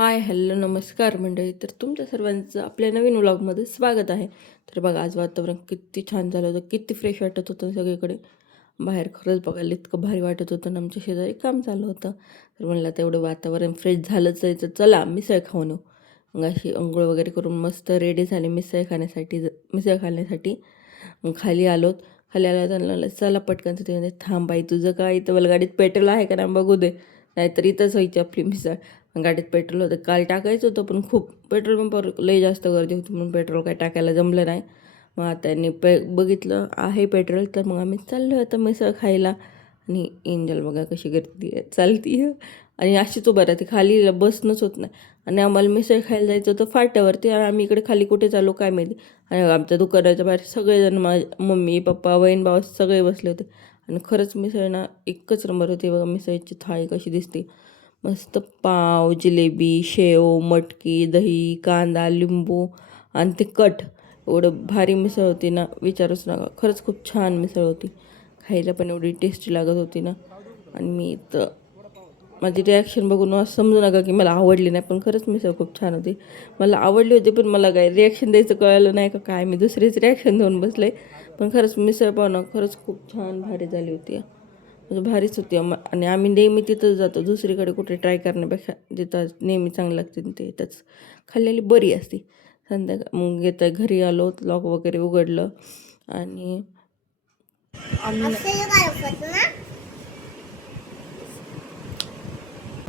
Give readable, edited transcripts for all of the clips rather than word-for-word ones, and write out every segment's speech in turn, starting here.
Hi hello नमस्कार मंडळी. तर तुमच्या सर्वांचं आपल्या नवीन व्लॉगमध्ये स्वागत आहे. तर बघा, आज वातावरण किती छान झालं होतं, किती फ्रेश वाटत होतं सगळीकडे. बाहेर खरंच बघायला इतकं भारी वाटत होतं आणि आमच्या शेजारी काम चालू होतं. तर म्हणलं तेवढं वातावरण फ्रेश झालंच आहे, तर चला मिसळ खाऊन येऊ. मग अशी अंघोळ वगैरे करून मस्त रेडी झाले मिसळ खाण्यासाठी. मग खाली आलोत. खाली आलो त्यांना म्हणलं, चला पटकन. तर ते म्हणजे थांब बाई, तुझं काय इथं मला गाडीत पेट्रोल आहे का नाही बघू दे, नाहीतर इथंच व्हायची आपली मिसळ. गाडीत पेट्रोल होतं, काल टाकायचं होतं पण खूप पेट्रोल पंपावर लई जास्त गर्दी होती म्हणून पेट्रोल काय टाकायला जमलं नाही. मग आता त्यांनी बघितलं आहे पेट्रोल, तर मग आम्ही चाललो आता मिसळ खायला. आणि एंजल बघा कशी गर्दी आहे, चालती आहे. आणि अशीच उभं राहते, खाली बसणंच होत नाही. आणि आम्हाला मिसळ खायला जायचं होतं फाट्यावरती, आणि आम्ही इकडे खाली कुठे चालू काय माहिती. आणि आमच्या दुकानाच्या बाहेर सगळेजण, मम्मी पप्पा बहीण भाऊ सगळे बसले होते. आणि खरंच मिसळ ना एकच नंबर होती बघा. मिसळची थाळी कशी दिसते, मस्त पाव, जिलेबी, शेव, मटकी, दही, कांदा, लिंबू आणि ते कट. एवढं भारी मिसळ होती ना, विचारूच नका. खरंच खूप छान मिसळ होती. खायला पण एवढी टेस्टी लागत होती ना. आणि मी तर माझी रिॲक्शन बघून असं समजू नका की मला आवडली नाही, पण खरंच मिसळ खूप छान होती. मला आवडली होती, पण मला काय रिॲक्शन द्यायचं कळलं नाही का काय, मी दुसरीच रिॲक्शन देऊन बसले. पण खरंच मिसळ पाव खरंच खूप छान भारी झाली होती. म्हणजे भारीच होती. आणि आम्ही नेहमी तिथंच जातो, दुसरीकडे कुठे ट्राय करण्यापेक्षा जिथं नेहमी चांगलं लागते ते इथंच खाल्लेली बरी असते. मग येतं घरी आलो, लॉक वगैरे उघडलं आणि आम्ही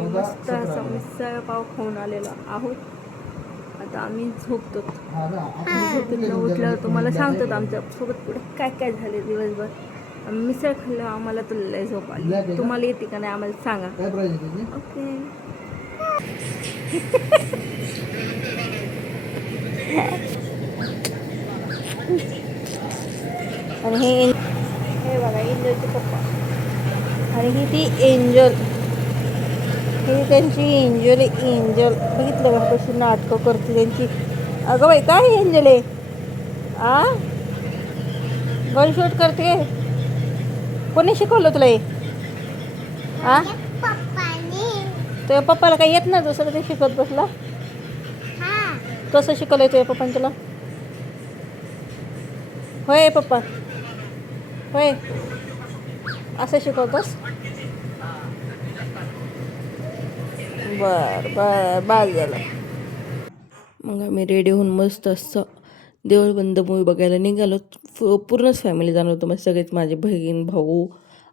मस्त असा मिसळ पाव खाऊन आलेलो आहोत. आता आम्ही झोपतो. झोपेतनं उठल्यावर तुम्हाला सांगतो आमच्या सोबत पुढे काय काय झाले दिवसभर. मिसळ खाल्लं आम्हाला तर लय झोप आली. तुम्हाला येते का नाही आम्हाला सांगा. ओके. आणि हे बघा एंजलचे पप्पा, आणि ही ती एंजल, ही त्यांची एंजल बघितलं का कशी नाटकं करते त्यांची. अगं बाई काय एंजल आहे, आ गनशूट करते. कोणी शिकवलं तुला हे? आ तुझ्या पप्पाला काही येत नाही, दुसरं ते शिकवत बसला. कसं शिकवलंय तुझ्या पप्पाने तुला? होय पप्पा, होय असं शिकवतोस? बर बर बाज झालं. मग आम्ही रेडी होऊन मस्त असं देऊळबंद मूवी बघायला निघालो. पूर्णच फॅमिली जाणार होतो, मग सगळेच माझे बहीण भाऊ,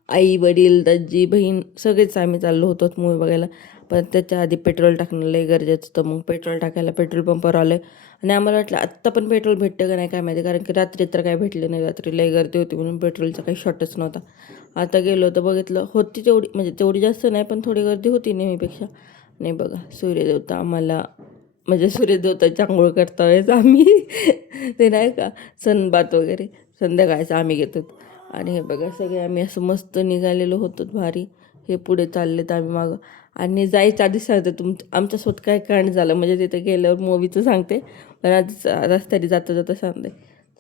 आई वडील, दाजी बहीण सगळेच आम्ही चाललो होतो मूवी बघायला. पण त्याच्या आधी पेट्रोल टाकणं लई गरजेचं होतं. मग पेट्रोल टाकायला पेट्रोल पंपावर आलं. आणि आम्हाला वाटलं आत्ता पण पेट्रोल भेटतं का नाही काय माहिती, कारण की रात्री तर काय भेटलं नाही. रात्री लई गर्दी होती म्हणून पेट्रोलचा काही शॉर्टच नव्हता. आता गेलो होतं, बघितलं होती तेवढी, म्हणजे तेवढी जास्त नाही पण थोडी गर्दी होती नेहमीपेक्षा. नाही बघा, सूर्यदेवता आम्हाला, म्हणजे सूर्यदेवताची आंघोळ करता वेळेस आम्ही ते नाही का सनबात वगैरे संध्याकाळचं आम्ही घेतो. आणि हे बघा सगळे आम्ही असं मस्त निघालेलो होतो भारी. हे पुढे चालले तर आम्ही मागं. आणि जायच्या आधी सांगते आमच्यासोबत काय कांड झालं, म्हणजे तिथे गेल्यावर मूवीचं सांगते, पण आधीच रस्त्याने जाता जाता सांगते.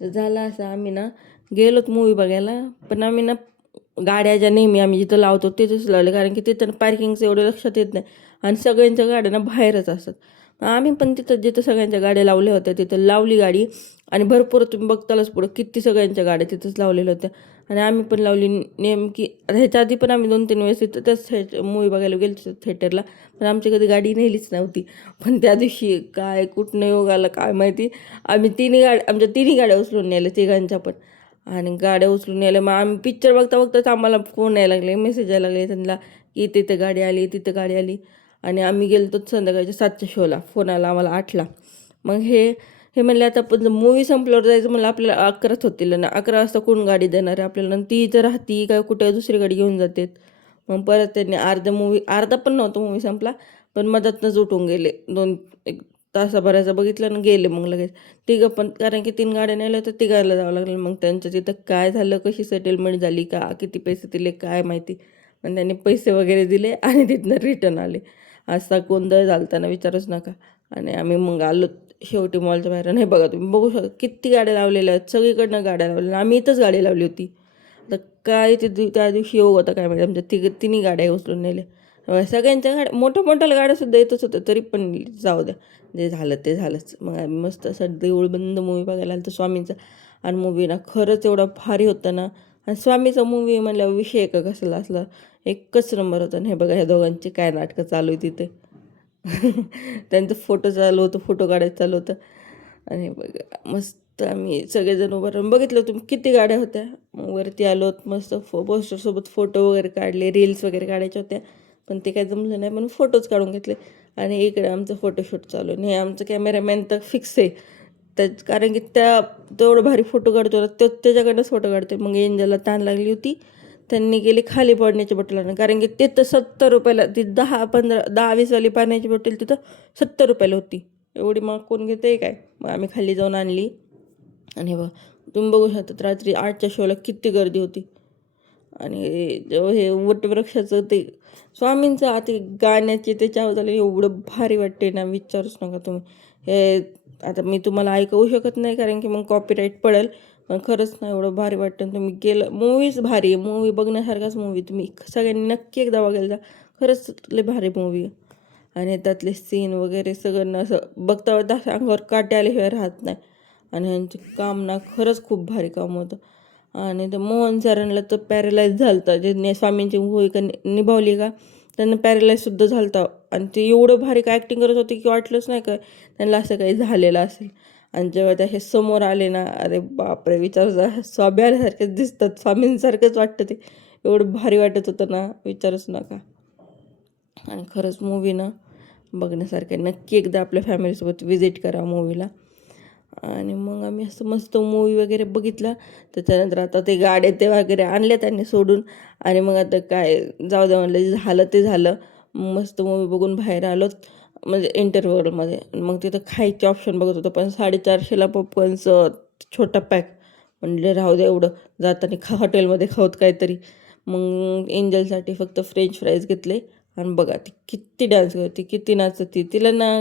तर झालं असं, आम्ही ना गेलोत मूवी बघायला, पण आम्ही ना गाड्या ज्या नेहमी आम्ही जिथं लावतो तिथेच लावले, कारण की तिथं पार्किंगचं एवढं लक्षात येत नाही. आणि सगळ्यांच्या गाड्या ना बाहेरच असतात. आम्ही पण तिथं जिथं सगळ्यांच्या गाड्या लावल्या होत्या तिथं लावली गाडी. आणि भरपूर तुम्ही बघतालच पुढं किती सगळ्यांच्या गाड्या तिथंच लावलेल्या होत्या. आणि आम्ही पण लावली नेमकी. ह्याच्या आधी पण आम्ही 2-3 वेळेस तिथं त्याच मूवी बघायला गेलो थिएटरला, पण आमची कधी गाडी नेलीच नव्हती. पण त्या दिवशी काय कुठनं योग आला काय माहिती, आम्ही आमच्या तिन्ही गाड्या उचलून नेल्या तिघांच्या पण. आणि गाड्या उचलून नेल्या. मग आम्ही पिक्चर बघता बघताच आम्हाला फोन यायला लागले, मेसेज यायला लागले त्यांना की तिथं गाडी आली, तिथं गाडी आली. आणि आम्ही गेलो तर संध्याकाळच्या 7च्या शोला, फोन आला आम्हाला 8ला. मग हे हे म्हणले आता पण मूवी संपल्यावर जायचं म्हणलं, आपल्याला 11च होतील ना, 11 वाजता कोण गाडी देणार आहे आपल्याला, आणि ती इथं राहती काय कुठे दुसरी गाडी घेऊन जातात. मग परत त्यांनी अर्धा पण नव्हतं मूवी संपला, पण मधातनंच उठून गेले. 1 तासाभराचं बघितलं आणि गेले मग लगेच तिघं पण, कारण की 3 गाड्या नेल्या तर तिघायला जावं लागलं. मग त्यांचं तिथं काय झालं, कशी सेटलमेंट झाली का, किती पैसे दिले काय माहिती. पण त्यांनी पैसे वगैरे दिले आणि तिथनं रिटर्न आले. असा गोंधळ झालता ना विचारूच नका. आणि आम्ही मग आलो शेवटी मॉलच्या बाहेर. नाही बघा तुम्ही बघू शकता किती गाड्या लावलेल्या आहेत, सगळीकडनं गाड्या लावलेल्या. आम्ही इथंच गाडी लावली होती. आता काय त्या दिवशी योग होता काय माहिती, आमच्या तिन्ही गाड्या उचलून नेल्या. सगळ्यांच्या गाड्या मोठ्या मोठ्या गाड्यासुद्धा येतच होत्या, तरी पण जाऊ द्या, जे झालं ते झालंच. मग आम्ही मस्त असं देऊळ बंद मूवी बघायला आलो स्वामींचा. आणि मूवी ना खरंच एवढा भारी होता ना. आणि स्वामीचा मूवी म्हणल्यावर विषय का कसला असला, एकच नंबर होता. आणि हे बघा ह्या दोघांची काय नाटकं चालू आहे तिथे. त्यांचं फोटो चालू होतं, फोटो काढायचं चालू होतं. आणि बघा मस्त आम्ही सगळेजण उभं राहून बघितलं तुम्ही किती गाड्या होत्या. मग वरती आलो, मस्त पोस्टरसोबत फोटो वगैरे काढले, रील्स वगैरे काढायच्या होत्या, पण ते काय जमलं नाही म्हणून फोटोच काढून घेतले. आणि इकडे आमचं फोटोशूट चालू आहे. आणि आमचं कॅमेरामॅन तर फिक्स आहे कारण की तेवढं भारी फोटो काढतो ना, त्याच्याकडनंच फोटो काढते. मग एंजलला ताण लागली होती, त्यांनी गेली खाली पाण्याच्या बॉटलानं, कारण की ते तर 70 रुपयाला, ती 10-20वाली पाण्याची बॉटल तिथं 70 रुपयाला होती. एवढी मग कोण घेते काय. मग आम्ही खाली जाऊन आणली. आणि बघा तुम्ही बघू शकता रात्री 8च्या शोला किती गर्दी होती. आणि जेव्हा हे वटवृक्षाचं ते स्वामींचं आता गाण्याचे त्याच्या आवाजाला एवढं भारी वाटते ना, विचारूच नका तुम्ही. हे आता मी तुम्हाला ऐकवू शकत नाही कारण की मग कॉपीराईट पडेल, पण खरंच ना एवढं भारी वाटतं. तुम्ही गेलं, मूवीच भारी आहे, मूवी बघण्यासारखाच मूवी, तुम्ही सगळ्यांनी नक्की एकदा बघायला जा. खरंच लय भारी मूवी आहे. आणि त्यातले सीन वगैरे सगळ्यांना असं बघता बघता अंगावर काटे आल्याशिवाय राहत नाही. आणि ह्यांचं काम ना खरंच खूप भारी काम होतं. आणि ते मोहन सरांना तर पॅरेलाइज झालं होतं, जे स्वामींची भूमिका निभावली का त्यांना पॅरेलाइजसुद्धा झालं होतं. आणि ते एवढं भारी काय ॲक्टिंग करत होते की वाटलंच नाही का त्यांना असं काही झालेलं असेल. आणि जेव्हा ते असे समोर आले ना, अरे बापरे, विचार स्वामी आल्यासारखेच दिसतात, स्वामींसारखंच वाटतं ते, एवढं भारी वाटत होतं ना, विचारूच नका. आणि खरंच मूवी ना बघण्यासारखं, नक्की एकदा आपल्या फॅमिलीसोबत विजिट करा मूवीला. आणि मग आम्ही असं मस्त मूवी वगैरे बघितला. त्याच्यानंतर आता ते गाड्या ते वगैरे आणल्या त्यांनी सोडून. आणि मग आता काय जाऊ द्या म्हणलं, जे झालं ते झालं. मस्त मूवी बघून बाहेर आलो, म्हणजे इंटरव्हलमध्ये. मग तिथं खायचे ऑप्शन बघत होतं, पण 450ला पॉपकॉर्नचं छोटा पॅक. म्हणजे राहू द्या, एवढं जाताना हॉटेलमध्ये खाऊत काहीतरी. मग एंजलसाठी फक्त फ्रेंच फ्राईज घेतले. आणि बघा ती किती डान्स करते, किती नाचते, तिला ना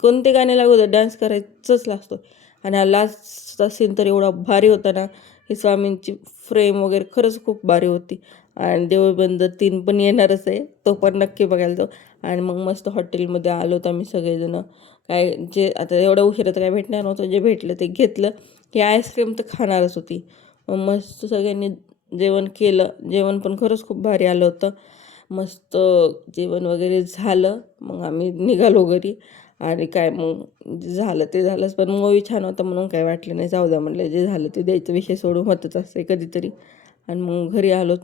कोणते गाणे लागू होतं डान्स करायचंच लागतो. आणि हा लास्टचा सीन तर एवढा भारी होता ना, ही स्वामींची फ्रेम वगैरे खरंच खूप भारी होती. आणि देऊळबंद 3 पण येणारच आहे, तो पण नक्की बघायला तो. आणि मग मस्त हॉटेलमध्ये आलो होतो आम्ही सगळेजणं. काय जे आता एवढ्या उशिरा तर काय भेटणार नव्हतं, जे भेटलं ते घेतलं. ही आईस्क्रीम तर खाणारच होती. मग मस्त सगळ्यांनी जेवण केलं, जेवण पण खरंच खूप भारी आलं होतं. मस्त जेवण वगैरे झालं, मग आम्ही निघालो घरी. आणि काय मग झालं ते झालंच, पण मूवी छान होता म्हणून काय वाटलं नाही, जाऊ द्या म्हणलं, जे झालं ते द्यायचं, विषय सोडून होतच असते कधीतरी. आणि मग घरी आलो.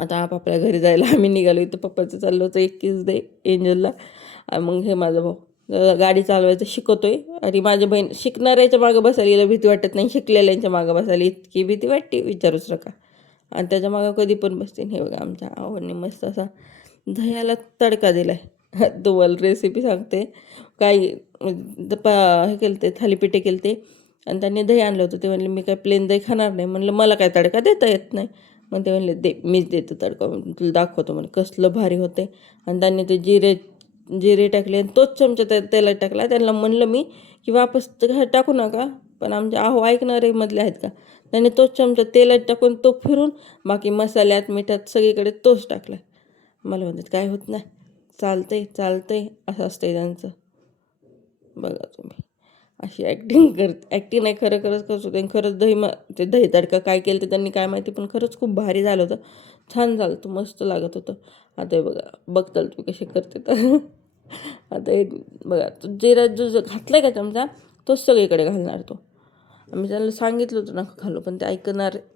आता आपापल्या घरी जायला आम्ही निघालो. इथं पप्पाचं चाललं होतं 21 दे एंजलला. आणि मग हे माझा भाऊ गाडी चालवायचं शिकवतोय. आणि माझी बहीण शिकणाऱ्याच्या मागं बसायला गेलं भीती वाटत नाही, शिकलेल्यांच्या मागं बसायला इतकी भीती वाटते विचारूच नका. आणि त्याच्या मागं कधी पण बसते. हे बघा आमच्या आवडीने मस्त असा दह्याला तडका दिला आहे. तुम्हाला रेसिपी सांगते. काही हे केलं ते थालीपीठे केले ते. आणि त्यांनी दही आणलं होतं. ते म्हणले मी काय प्लेन दही खाणार नाही. म्हणलं मला काय तडका देता येत नाही. मग ते म्हणले दे, मीच देतो तडका, तुला दाखवतो म्हणे कसलं भारी होते. आणि त्यांनी ते जिरे टाकले आणि तोच चमचा तेलात टाकला. त्यांना म्हणलं मी की वापस टाकू नका, पण आमचे ऐकणारे मधले आहेत का, त्याने तोच चमचा तेलात टाकून तो फिरून बाकी मसाल्यात मिठात सगळीकडे तोच टाकला. मला म्हणतात काय होत नाही, चालतंय असं असतंय त्यांचं. बघा तुम्ही अशी ॲक्टिंग नाही, खरंच करत होते. खरंच ते दही तडका काय केलं ते त्यांनी काय माहिती, पण खरंच खूप भारी झालं होतं, छान झालं होतं, मस्त लागत होतं. आता हे बघा बघताल तुम्ही कसे करते तर. आता हे बघा तो जिरा जो घातला आहे का चमचा, तोच सगळीकडे घालणार तो. आम्ही त्यांना सांगितलं होतं ना घालू, पण ते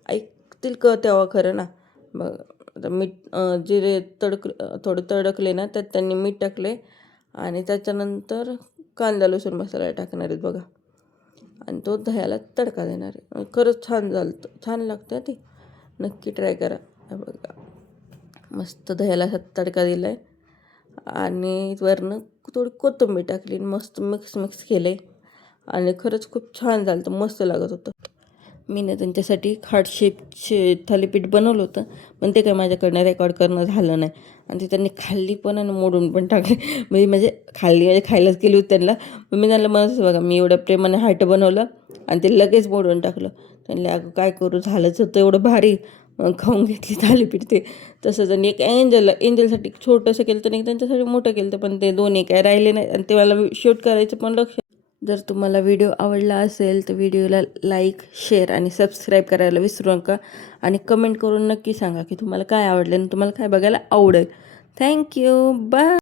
ऐकतील तेव्हा खरं ना. बघा आता जिरे थोडे तडकले ना, त्यात त्यांनी मीठ टाकले. आणि त्याच्यानंतर कांदा लसूण मसाला टाकणार आहेत बघा. आणि तो दह्याला तडका देणार आहे. खरंच छान झालं, छान लागतं ते, नक्की ट्राय करा. बघा मस्त दह्याला तडका दिला आहे. आणि वरनं थोडी कोथिंबीर टाकली, मस्त मिक्स केलं आहे. आणि खरंच खूप छान झालं होतं, मस्त लागत होतं. मी ना त्यांच्यासाठी हार्ट थालीपीठ बनवलं होतं, पण ते काय माझ्याकडनं रेकॉर्ड करणं झालं नाही. आणि ते त्यांनी खाल्ली पण आणि मोडून पण टाकले. म्हणजे खायलाच केली होती त्यांना. मग मी त्यांना म्हणत बघा मी एवढ्या प्रेमाने हार्ट बनवलं आणि ते लगेच मोडून टाकलं. त्यांनी अगं काय करू, झालंच होतं एवढं भारी. खाऊन घेतली थालीपीठ ते तसंच. आणि एक एंजलसाठी छोटंसं केलं तर, एक त्यांच्यासाठी मोठं केलं तर, पण ते दोन्ही काय राहिले नाही आणि ते मला शूट करायचं पण लक्ष. जर तुम्हाला व्हिडिओ आवडला असेल तर व्हिडिओला लाईक, शेअर आणि सबस्क्राईब करायला विसरू नका. आणि कमेंट करून नक्की सांगा की तुम्हाला काय आवडलं आणि तुम्हाला काय बघायला आवडेल. Thank you, bye.